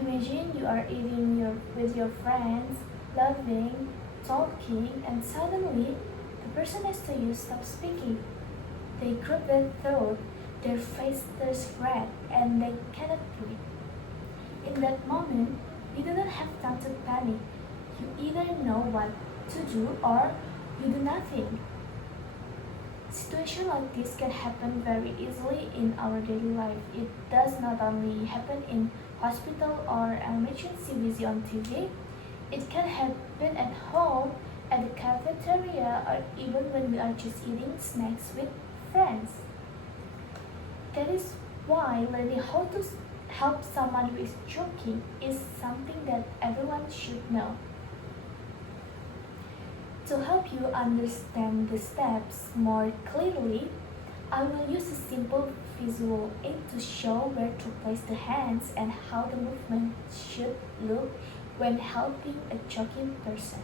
Imagine you are eating with your friends, laughing, talking, and suddenly the person next to you stops speaking. They grip their throat, their face turns red, and they cannot breathe. In that moment, you do not have time to panic. You either know what to do or you do nothing. Situations like this can happen very easily in our daily life. It does not only happen in hospital or emergency we see on TV, it can happen at home, at the cafeteria, or even when we are just eating snacks with friends. That is why learning how to help someone who is choking is something that everyone should know. To help you understand the steps more clearly, I will use a simple visual aid to show where to place the hands and how the movement should look when helping a choking person.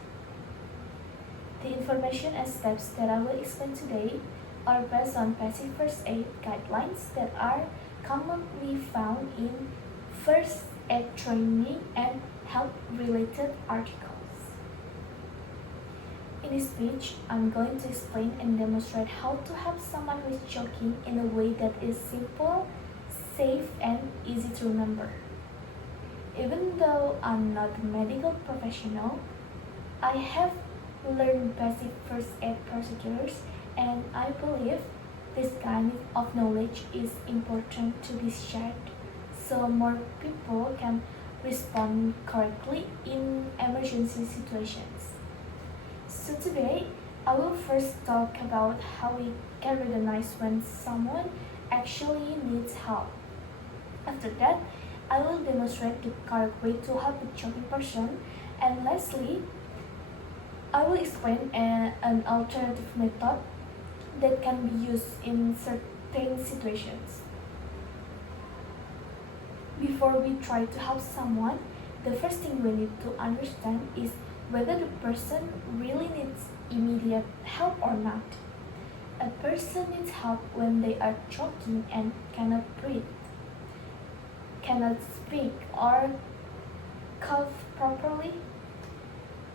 The information and steps that I will explain today are based on passive first aid guidelines that are commonly found in first aid training and health-related articles. In this speech, I'm going to explain and demonstrate how to help someone who is choking in a way that is simple, safe, and easy to remember. Even though I'm not a medical professional, I have learned basic first aid procedures, and I believe this kind of knowledge is important to be shared so more people can respond correctly in emergency situations. So today, I will first talk about how we can recognize when someone actually needs help. After that, I will demonstrate the correct way to help a choking person, and lastly, I will explain an alternative method that can be used in certain situations. Before we try to help someone, the first thing we need to understand is whether the person really needs immediate help or not. A person needs help when they are choking and cannot breathe, cannot speak, or cough properly.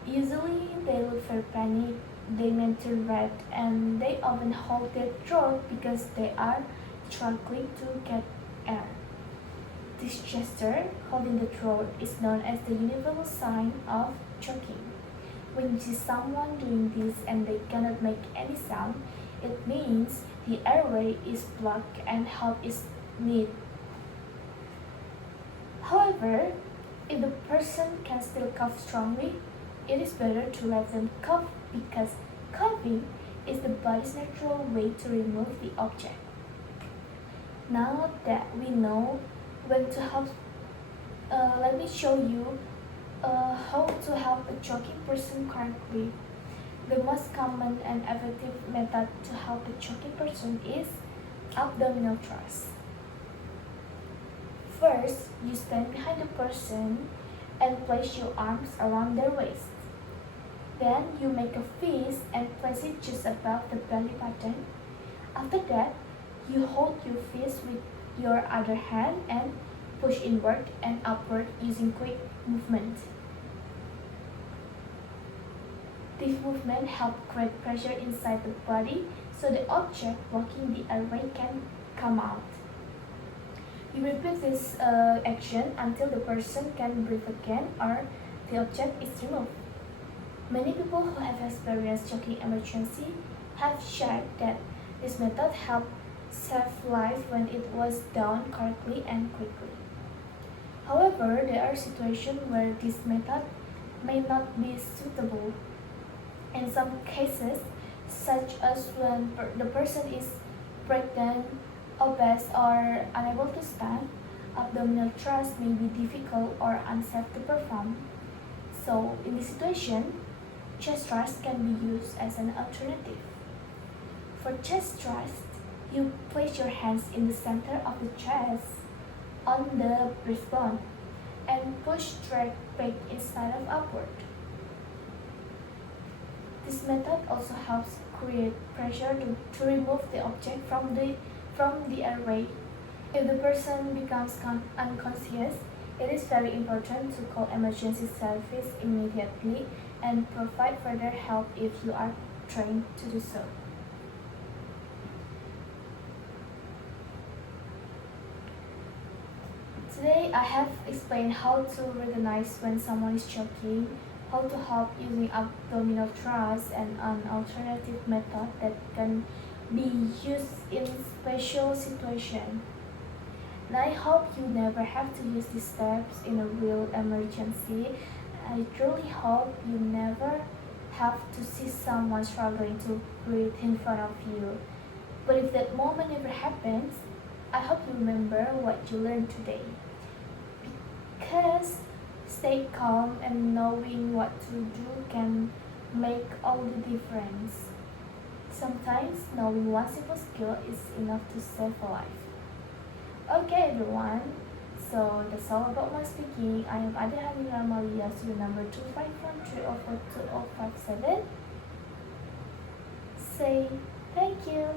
Usually, they look for panic, they may turn red, and they often hold their throat because they are struggling to get air. This gesture, holding the throat, is known as the universal sign of choking. When you see someone doing this and they cannot make any sound, it means the airway is blocked and help is needed. However, if the person can still cough strongly, it is better to let them cough because coughing is the body's natural way to remove the object. Now that we know when to help, let me show you how to help a choking person correctly. The most common and effective method to help a choking person is abdominal thrust. First, you stand behind the person and place your arms around their waist. Then you make a fist and place it just above the belly button. After that, you hold your fist with your other hand and push inward and upward using quick movement. This movement helps create pressure inside the body so the object blocking the airway can come out. You repeat this action until the person can breathe again or the object is removed. Many people who have experienced choking emergency have shared that this method helped save life when it was done correctly and quickly. However, there are situations where this method may not be suitable. In some cases, such as when the person is pregnant, obese, or unable to stand, abdominal thrust may be difficult or unsafe to perform. So, in this situation, chest thrust can be used as an alternative. For chest thrust, you place your hands in the center of the chest on the breastbone and push straight back instead of upward. This method also helps create pressure to remove the object from the airway. If the person becomes unconscious, It is very important to call emergency service immediately and provide further help if you are trained to do so. Today I have explained how to recognize when someone is choking, how to help using abdominal thrust, and an alternative method that can be used in special situations. And I hope you never have to use these steps in a real emergency. I truly hope you never have to see someone struggling to breathe in front of you. But if that moment never happens, I hope you remember what you learned today. Because stay calm and knowing what to do can make all the difference. Sometimes knowing one simple skill is enough to save a life. Okay everyone, so that's all about my speaking. I am Ade Hamira Malia, student number 251304257. Say thank you.